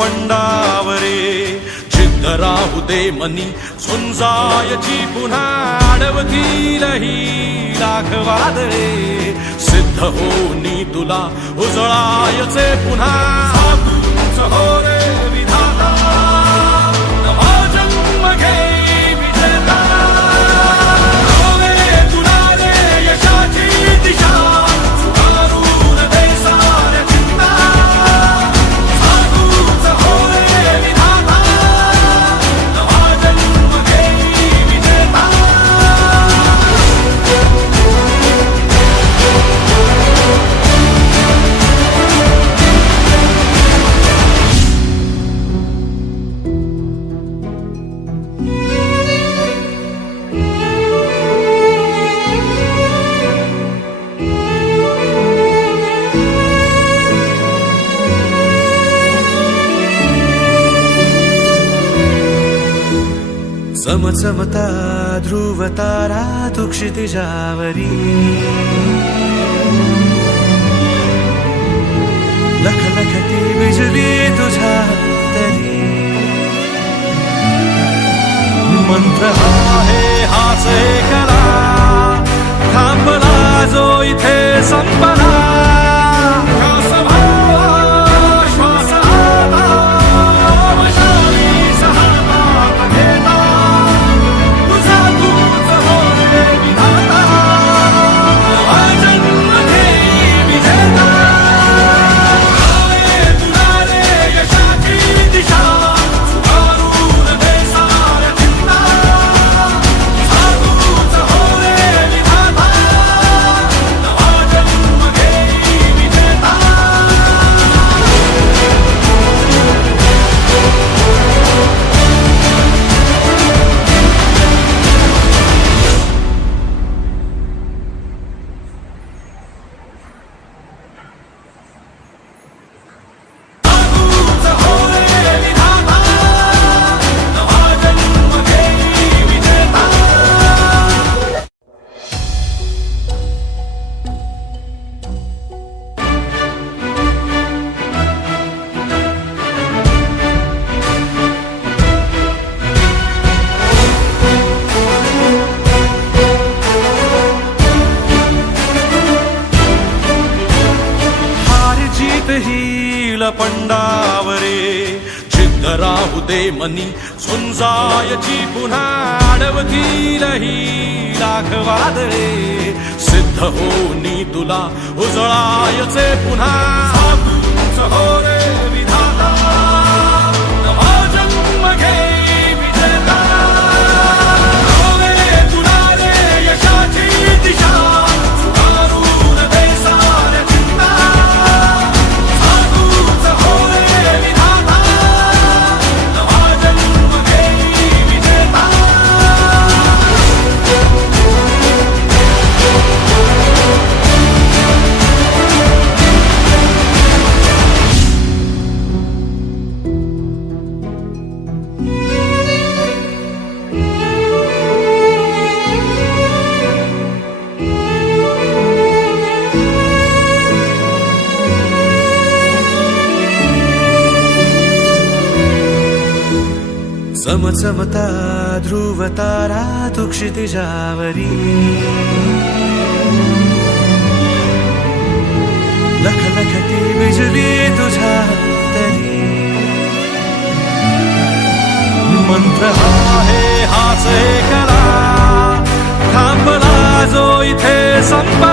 पंडावरे जिद्द राहू दे मनी झुंजायची पुन्हा अडवतील ही लाख वादळे सिद्ध होनी तुला उजळायचे पुन्हा साधूच हो रे विधाता नवा जन्म घे विजेता होवे तुला रे यशाची दिशा सुधारून दे साऱ्या चिंता साधूच हो रे विधाता नवा जन्म घे विजेता चमचमता ध्रुव तारा तू क्षितिजावरी लखलखती बिजली तुझ्या तरी मंत्र आहे हाच एकला थांबला जो इथे संपला पंडावरे जिद्द राहू दे मनी झुंजायची पुन्हा अडवतील ही लाख वादळे सिद्ध होनी तुला उजळायचे पुन्हा साधूच हो रे विधाता नवा जन्म घे विजेता होवे तुला रे यशाची दिशा सुधारून दे साऱ्या चिंता चमचमता ध्रुव तारा तू क्षितिजावरी लखलखती बिजली तुझ्या तरी मंत्र आहे हाच एकला थांबला जो इथे संपला